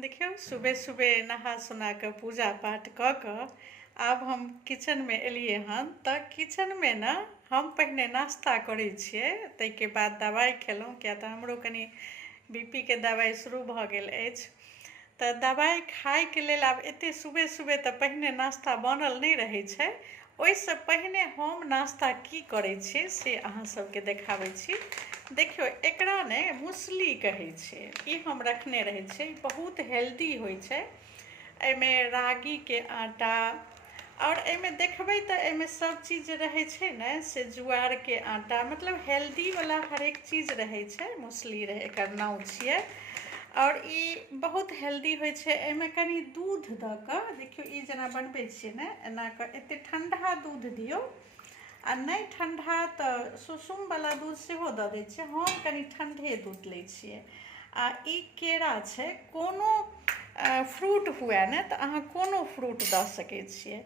देखियौ सुबह सुबह नहा सुना कऽ पूजा पाठ कऽ कऽ आब हम किचनमे एलियै हन तऽ किचनमे ने हम पहिने नाश्ता करै छियै, ताहिके बाद दवाइ खेलहुँ, किया तऽ हमरो कनि बीपी के दवाइ शुरू भऽ गेल अछि। तऽ दवाइ खाइके लेल आब एतेक सुबह सुबह तऽ पहिने नाश्ता बनल नहि रहै छै। ओहिसँ पहिने हम नाश्ता की करै छी से अहाँ सबके देखाबै छी। देखियौ एकरा ने मूसली कहै छै, ई हम रखने रहै छियै, बहुत हेल्दी होइ छै। एहिमे रागीके आटा और एहिमे देखबै तऽ एहिमे सब चीज जे रहै छै ने से ज्वारके आटा, मतलब हेल्दीवला हरेक चीज रहै छै। मूसली रहै एकर नाम छियै और ई बहुत हेल्दी होइ छै। एहिमे कनि दूध दऽ कऽ देखियौ, ई जेना बनबै छियै ने एना कऽ, एतेक ठण्डा दूध दियौ आ नहि ठण्डा तऽ सुसुमवला दूध सेहो दऽ दै छियै, हम कनि ठण्डे दूध लै छियै। आ ई केरा छै, कोनो फ्रूट हुए ने तऽ अहाँ कोनो फ्रूट दऽ सकै छियै।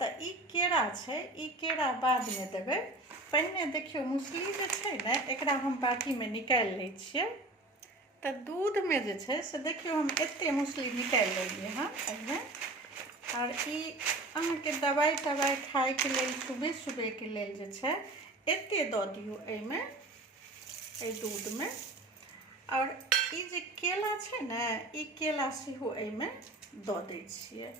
तऽ ई केरा छै, ई केरा बादमे देबै। पहिने देखियौ मूसली जे छै ने एकरा हम बाटीमे निकालि लै छियै। तऽ दूधमे जे छै से देखियौ हम एतेक मूसली निकालि लेलियै हँ एहिमे। और ई अहाँके दवाइ तवाइ खाइके लेल सुबह सुबहके लेल जे छै एतेक दऽ दियौ एहिमे, एहि दूधमे। और ई जे केला छै ने, ई केला सेहो एहिमे दऽ दै छियै।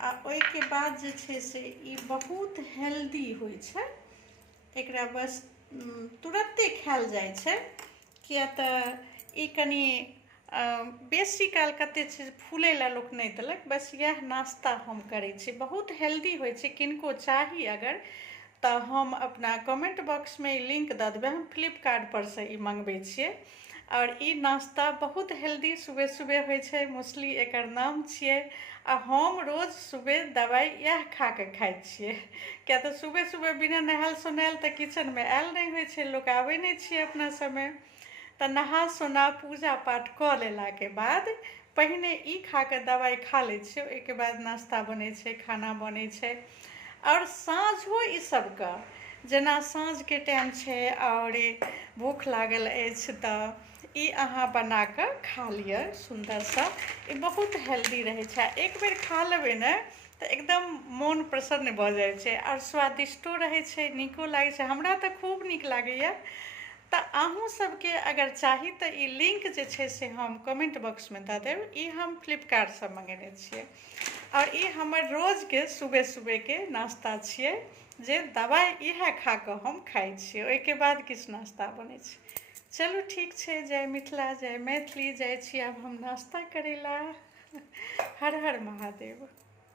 आ ओहिके बाद जे छै से ई बहुत हेल्दी होइ छै। एकरा बस तुरत्ते खायल जाइ छै, किया तऽ ई कनि बेसी काल कतेक छै फूलै लए लोक नहि देलक, बस इएह नाश्ता हम करै छी। बहुत हेल्दी होइ छै, किनको चाही अगर तऽ हम अपना कमेंट बॉक्समे ई लिंक दऽ देबै। हम फ्लिपकार्टपर सँ ई मँगबै छियै। और ई नाश्ता बहुत हेल्दी सुबह सुबह होइ छै, मूसली एकर नाम छियै। आ हम रोज सुबह दवाइ इएह खा कऽ खाइ छियै, किया तऽ सुबह सुबह बिना नहायल सोनायल तऽ किचनमे आयल नहि होइ छै, लोक आबै नहि छियै अपना समय। तऽ नहा सोना पूजा पाठ कऽ लेलाके बाद पहिने ई खा कऽ दवाइ खा लै छियै, ओहिके बाद नाश्ता बनै छै, खाना बनै छै। और साँझो ई सबके, जेना साँझके टाइम छै और भूख लागल अछि तऽ ई अहाँ बना कऽ खा लिअ सुन्दरसँ। ई बहुत हेल्दी रहै छै, एक बेर खा लेबै ने तऽ एकदम मोन प्रसन्न भऽ जाइ छै और स्वादिष्टो रहै छै, नीको लागै छै। हमरा तऽ खूब नीक लागैए। तऽ अहूँ सबके अगर चाही तऽ ई लिंक जे छै से हम कमेंट बॉक्समे दऽ देब। ई हम फ्लिपकार्टसँ मँगेने छियै और ई हमर रोजके सुबह सुबहके नाश्ता छियै, जे दवाइ इएह खा कऽ हम खाइ छियै, ओहिके बाद किछु नाश्ता बनै छै। चलू ठीक छै, जय मिथिला जय मैथिली, जाइ छी आब हम नाश्ता करै लए। हर हर महादेव।